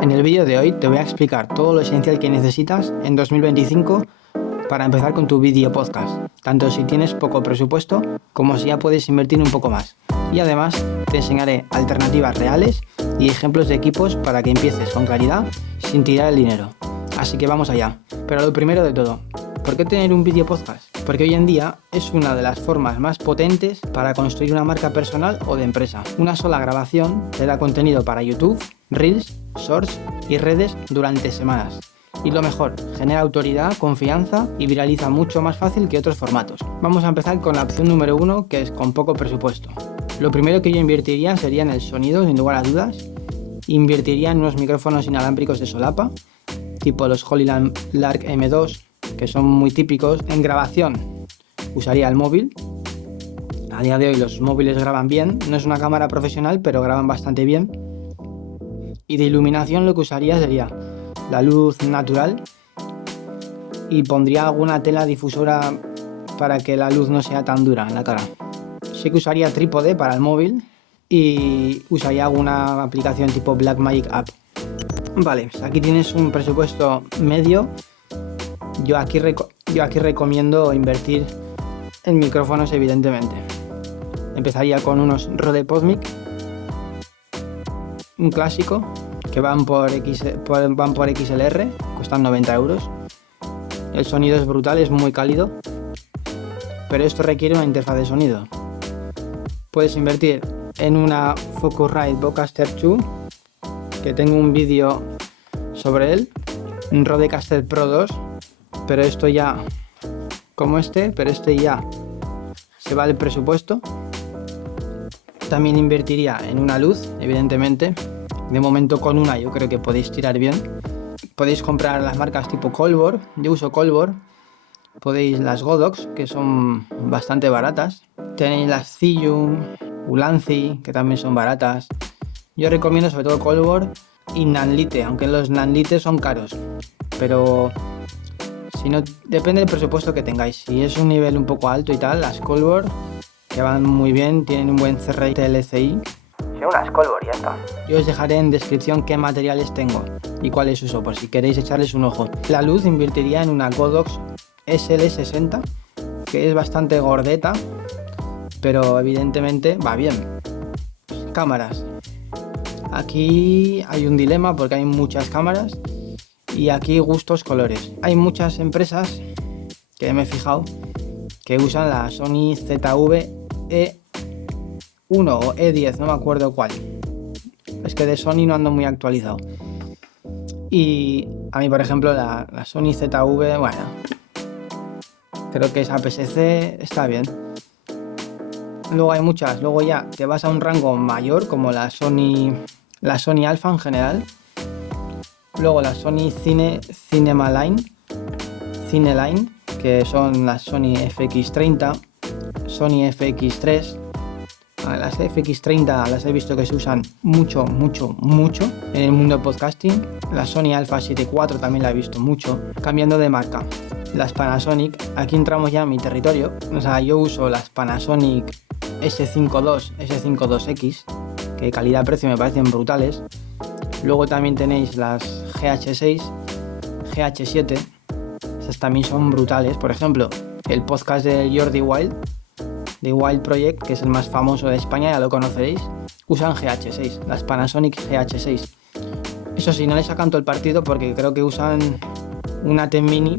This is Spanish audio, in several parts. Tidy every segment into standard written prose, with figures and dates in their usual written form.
En el vídeo de hoy te voy a explicar todo lo esencial que necesitas en 2025 para empezar con tu vídeo podcast, tanto si tienes poco presupuesto como si ya puedes invertir un poco más. Y además te enseñaré alternativas reales y ejemplos de equipos para que empieces con claridad sin tirar el dinero. Así que vamos allá. Pero lo primero de todo, ¿por qué tener un vídeo podcast? Porque hoy en día es una de las formas más potentes para construir una marca personal o de empresa. Una sola grabación te da contenido para YouTube, Reels, Shorts y redes durante semanas. Y lo mejor, genera autoridad, confianza y viraliza mucho más fácil que otros formatos. Vamos a empezar con la opción número 1, que es con poco presupuesto. Lo primero que yo invertiría sería en el sonido, sin lugar a dudas. Invertiría en unos micrófonos inalámbricos de solapa, tipo los Hollyland Lark M2, que son muy típicos. En grabación usaría el móvil. A día de hoy los móviles graban bien, no es una cámara profesional, pero graban bastante bien. Y de iluminación lo que usaría sería la luz natural y pondría alguna tela difusora para que la luz no sea tan dura en la cara. Sí que usaría trípode para el móvil y usaría alguna aplicación tipo Blackmagic App. Vale, pues aquí tienes un presupuesto medio. Yo aquí recomiendo invertir en micrófonos, evidentemente. Empezaría con unos Rode PodMic, un clásico, que van por XLR, cuestan 90 euros. El sonido es brutal, es muy cálido, pero esto requiere una interfaz de sonido. Puedes invertir en una Focusrite Vocaster 2, que tengo un vídeo sobre él, un Rodecaster Pro 2, pero esto ya, pero este ya se va del presupuesto. También invertiría en una luz, evidentemente. De momento con una yo creo que podéis tirar bien. Podéis comprar las marcas tipo Colbor, yo uso Colbor. Podéis las Godox, que son bastante baratas. Tenéis las Zhiyun, Ulanzi, que también son baratas. Yo recomiendo sobre todo Colbor y Nanlite, aunque los Nanlite son caros. Pero si no, depende del presupuesto que tengáis. Si es un nivel un poco alto y tal, las Colbor, que van muy bien, tienen un buen CRI TLCI. Sí, unas Colbor, ya está. Yo os dejaré en descripción qué materiales tengo y cuáles uso, por si queréis echarles un ojo. La luz invertiría en una Godox SL60, que es bastante gordeta, pero evidentemente va bien. Cámaras. Aquí hay un dilema porque hay muchas cámaras y aquí gustos, colores. Hay muchas empresas que me he fijado que usan la Sony ZV-E1 o E10, no me acuerdo cuál. Es que de Sony no ando muy actualizado. Y a mí, por ejemplo, la Sony ZV, bueno, creo que esa APS-C está bien. Luego hay muchas, luego ya te vas a un rango mayor como la Sony Alpha en general. Luego la Sony Cineline, que son las Sony FX30, Sony FX3. Las FX30 las he visto que se usan mucho en el mundo del podcasting. La Sony Alpha 7 IV también la he visto mucho. Cambiando de marca, las Panasonic, aquí entramos ya en mi territorio. O sea, yo uso las Panasonic S52, S52X, que calidad-precio me parecen brutales. Luego también tenéis las GH6, GH7, esas también son brutales. Por ejemplo, el podcast de Jordi Wild, de Wild Project, que es el más famoso de España, ya lo conoceréis, usan GH6, las Panasonic GH6. Eso sí, no le sacan todo el partido porque creo que usan una ATEM Mini,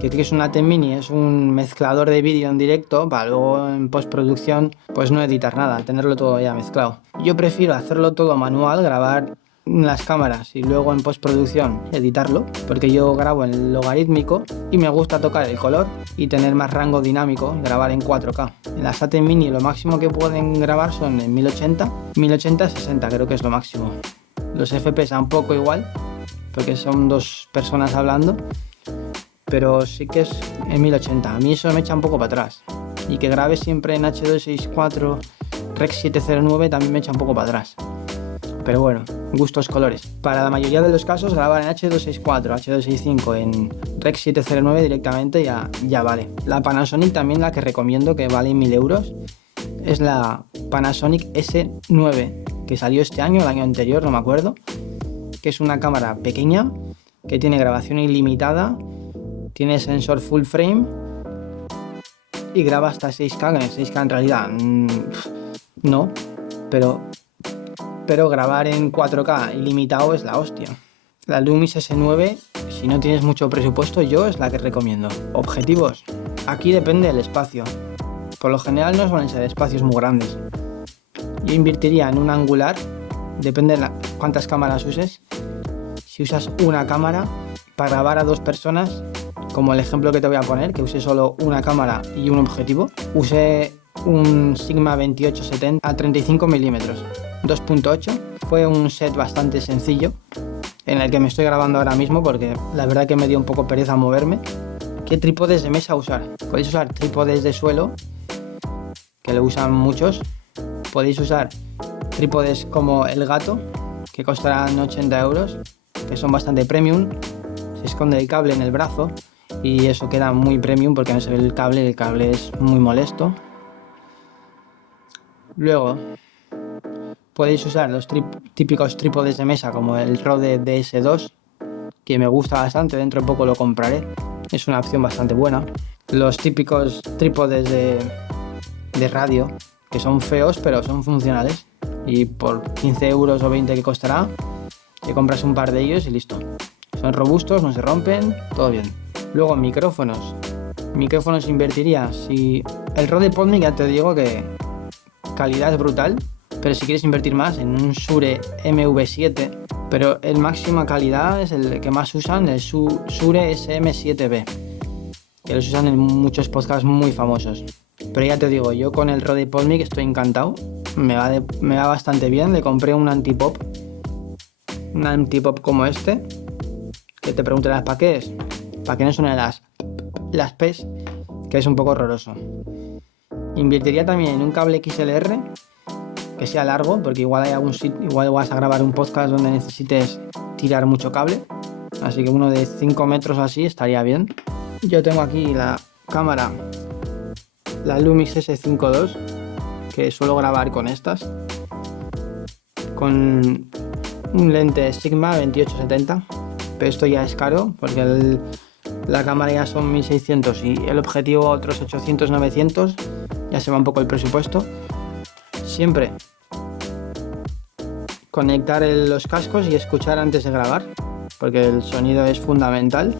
que creo que es una ATEM Mini, es un mezclador de vídeo en directo para luego en postproducción pues no editar nada, tenerlo todo ya mezclado. Yo prefiero hacerlo todo manual, grabar las cámaras y luego en postproducción editarlo, porque yo grabo en logarítmico y me gusta tocar el color y tener más rango dinámico, grabar en 4K. En las ATEM Mini lo máximo que pueden grabar son en 1080-60 creo que es lo máximo. Los FPS un poco igual, porque son dos personas hablando, pero sí que es en 1080. A mí eso me echa un poco para atrás. Y que grabe siempre en H264, Rec 709 también me echa un poco para atrás. Pero bueno, gustos, colores. Para la mayoría de los casos, grabar en H264, H265, en Rec 709 directamente ya vale. La Panasonic también, la que recomiendo, que vale 1000 euros, es la Panasonic S9, que salió este año, el año anterior, no me acuerdo. que es una cámara pequeña que tiene grabación ilimitada, tiene sensor full frame y graba hasta 6K, que 6K en realidad no, pero grabar en 4K ilimitado es la hostia. La Lumix S9, si no tienes mucho presupuesto, yo es la que recomiendo. Objetivos, aquí depende del espacio. Por lo general no suelen ser espacios muy grandes. Yo invertiría en un angular, depende de cuántas cámaras uses. Si usas una cámara para grabar a 2 personas, como el ejemplo que te voy a poner, que use solo una cámara y un objetivo, usé un Sigma 2870 a 35 mm 2.8. Fue un set bastante sencillo en el que me estoy grabando ahora mismo porque la verdad que me dio un poco pereza moverme. ¿Qué trípodes de mesa usar? Podéis usar trípodes de suelo, que lo usan muchos. Podéis usar trípodes como el Gato, que costarán 80 euros, que son bastante premium. Se esconde el cable en el brazo y eso queda muy premium porque no se ve el cable es muy molesto. Luego podéis usar los típicos trípodes de mesa como el Rode DS2, que me gusta bastante, dentro de poco lo compraré, es una opción bastante buena. Los típicos trípodes de radio, que son feos pero son funcionales, y por 15 euros o 20 que costará, te compras un par de ellos y listo. Son robustos, no se rompen, todo bien. Luego micrófonos invertiría, si el Rode PodMic ya te digo que calidad es brutal, pero si quieres invertir más en un Shure MV7, pero el máxima calidad es el que más usan, el Shure SM7B, que los usan en muchos podcasts muy famosos. Pero ya te digo, yo con el Rode PodMic estoy encantado, me va bastante bien. Le compré un antipop como este, que te preguntarás ¿para qué es? Para que no suenen las P's, que es un poco horroroso. Invertiría también en un cable XLR que sea largo, porque igual hay algún sitio, igual vas a grabar un podcast donde necesites tirar mucho cable, así que uno de 5 metros así estaría bien. Yo tengo aquí la cámara, la Lumix S5 II, que suelo grabar con estas, con un lente Sigma 2870, pero esto ya es caro porque la cámara ya son 1600 y el objetivo otros 800-900, ya se va un poco el presupuesto. Siempre conectar los cascos y escuchar antes de grabar, porque el sonido es fundamental.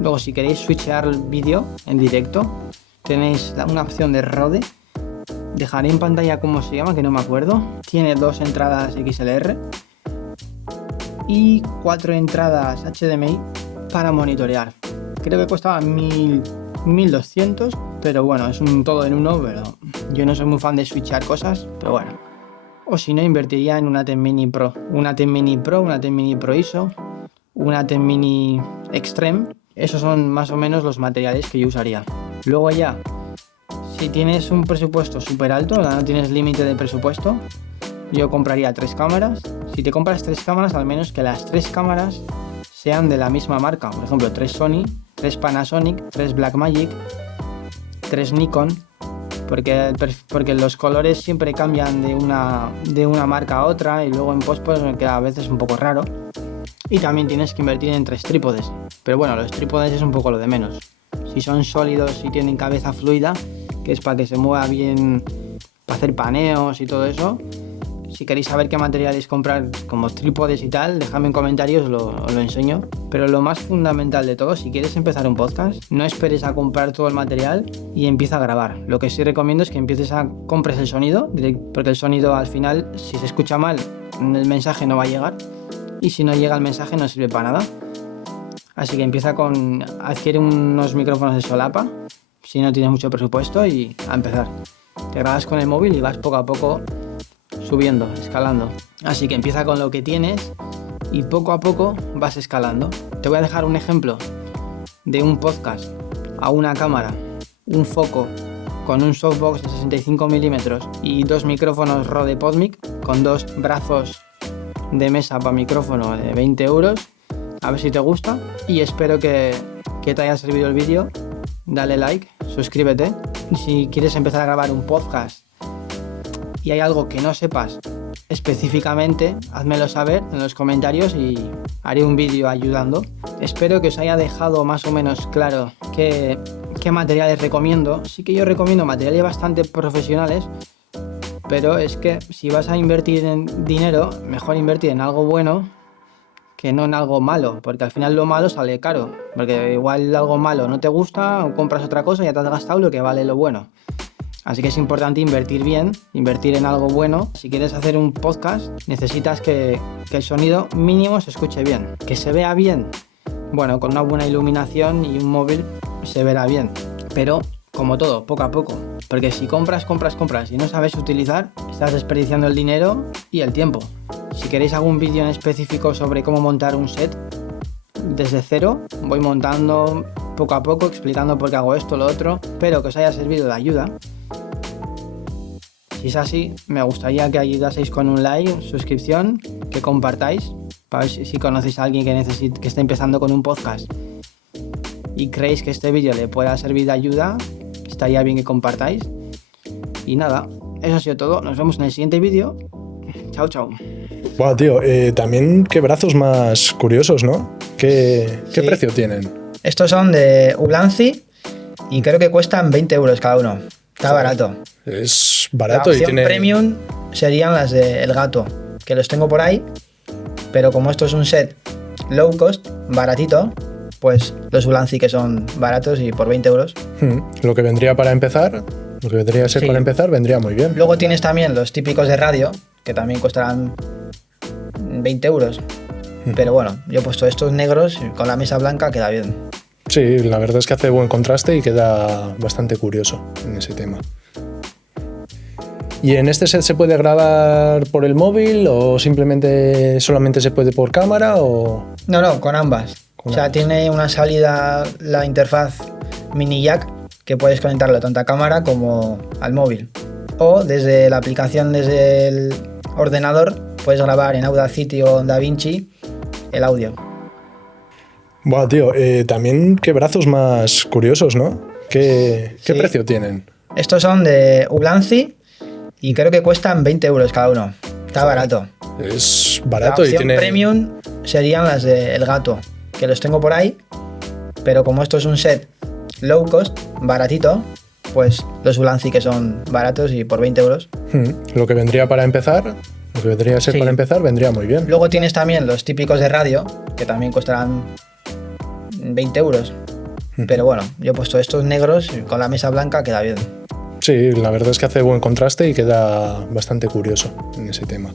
Luego, si queréis switchear el vídeo en directo, tenéis una opción de Rode. Dejaré en pantalla cómo se llama, que no me acuerdo. Tiene 2 entradas XLR y 4 entradas HDMI para monitorear. Creo que costaba 1200, pero bueno, es un todo en uno, pero yo no soy muy fan de switchar cosas, pero bueno. O si no, invertiría en una 10 Mini Pro, una 10 Mini Pro ISO, una 10 Mini Extreme. Esos son más o menos los materiales que yo usaría. Luego ya, si tienes un presupuesto súper alto, no tienes límite de presupuesto, yo compraría 3 cámaras. Si te compras 3 cámaras, al menos que las 3 cámaras sean de la misma marca. Por ejemplo, 3 Sony, 3 Panasonic, 3 Blackmagic, 3 Nikon, porque los colores siempre cambian de una marca a otra y luego en post pues me queda a veces un poco raro. Y también tienes que invertir en 3 trípodes, pero bueno, los trípodes es un poco lo de menos. Si son sólidos y tienen cabeza fluida, que es para que se mueva bien, para hacer paneos y todo eso. Si queréis saber qué materiales comprar como trípodes y tal, dejadme en comentarios, os lo enseño. Pero lo más fundamental de todo, si quieres empezar un podcast, no esperes a comprar todo el material y empieza a grabar. Lo que sí recomiendo es que compres el sonido, porque el sonido al final, si se escucha mal, el mensaje no va a llegar. Y si no llega el mensaje no sirve para nada. Así que adquiere unos micrófonos de solapa, si no tienes mucho presupuesto, y a empezar. Te grabas con el móvil y vas poco a poco subiendo, escalando. Así que empieza con lo que tienes y poco a poco vas escalando. Te voy a dejar un ejemplo de un podcast a una cámara, un foco con un softbox de 65 mm y 2 micrófonos Rode PodMic con 2 brazos de mesa para micrófono de 20 euros. A ver si te gusta y espero que te haya servido el vídeo. Dale like, suscríbete. Y si quieres empezar a grabar un podcast y hay algo que no sepas específicamente, házmelo saber en los comentarios y haré un vídeo ayudando. Espero que os haya dejado más o menos claro qué materiales recomiendo. Sí que yo recomiendo materiales bastante profesionales, pero es que si vas a invertir en dinero, mejor invertir en algo bueno que no en algo malo, porque al final lo malo sale caro, porque igual algo malo no te gusta o compras otra cosa y ya te has gastado lo que vale lo bueno. Así que es importante invertir bien, invertir en algo bueno. Si quieres hacer un podcast, necesitas que el sonido mínimo se escuche bien, que se vea bien. Bueno, con una buena iluminación y un móvil se verá bien, pero como todo, poco a poco, porque si compras y no sabes utilizar, estás desperdiciando el dinero y el tiempo. Si queréis algún vídeo en específico sobre cómo montar un set desde cero, voy montando poco a poco, explicando por qué hago esto, lo otro. Espero que os haya servido de ayuda. Si es así, me gustaría que ayudaseis con un like, suscripción, que compartáis, para ver si conocéis a alguien que está empezando con un podcast y creéis que este vídeo le pueda servir de ayuda, estaría bien que compartáis. Y nada, eso ha sido todo. Nos vemos en el siguiente vídeo. Chao, chao. Wow, tío, también qué brazos más curiosos, ¿no? ¿Qué precio tienen? Estos son de Ulanzi y creo que cuestan 20 euros cada uno. Está barato. Es barato La y opción tiene... premium serían las de El Gato, que los tengo por ahí, pero como esto es un set low cost, baratito, pues los Ulanzi que son baratos y por 20 euros. Lo que vendría para empezar, lo que vendría a ser para empezar, vendría muy bien. Luego tienes también los típicos de radio, que también costarán 20 euros. Pero bueno, yo he puesto estos negros y con la mesa blanca queda bien. Sí, la verdad es que hace buen contraste y queda bastante curioso en ese tema. ¿Y en este set se puede grabar por el móvil o simplemente solamente se puede por cámara o...? No, con ambas. Tiene una salida, la interfaz mini jack, que puedes conectarlo tanto a cámara como al móvil. O desde la aplicación, desde el ordenador, puedes grabar en Audacity o en DaVinci el audio. Buah, tío, también qué brazos más curiosos, ¿no? ¿Qué precio tienen? Estos son de Ulanzi y creo que cuestan 20 euros cada uno. Está barato. Es barato la y tiene... premium serían las de El Gato, que los tengo por ahí, pero como esto es un set low cost, baratito, pues los Ulanzi que son baratos y por 20 euros. Lo que vendría para empezar, lo que vendría a ser para empezar, vendría muy bien. Luego tienes también los típicos de radio, que también costarán 20 euros. Pero bueno, yo he puesto estos negros y con la mesa blanca queda bien. Sí, la verdad es que hace buen contraste y queda bastante curioso en ese tema.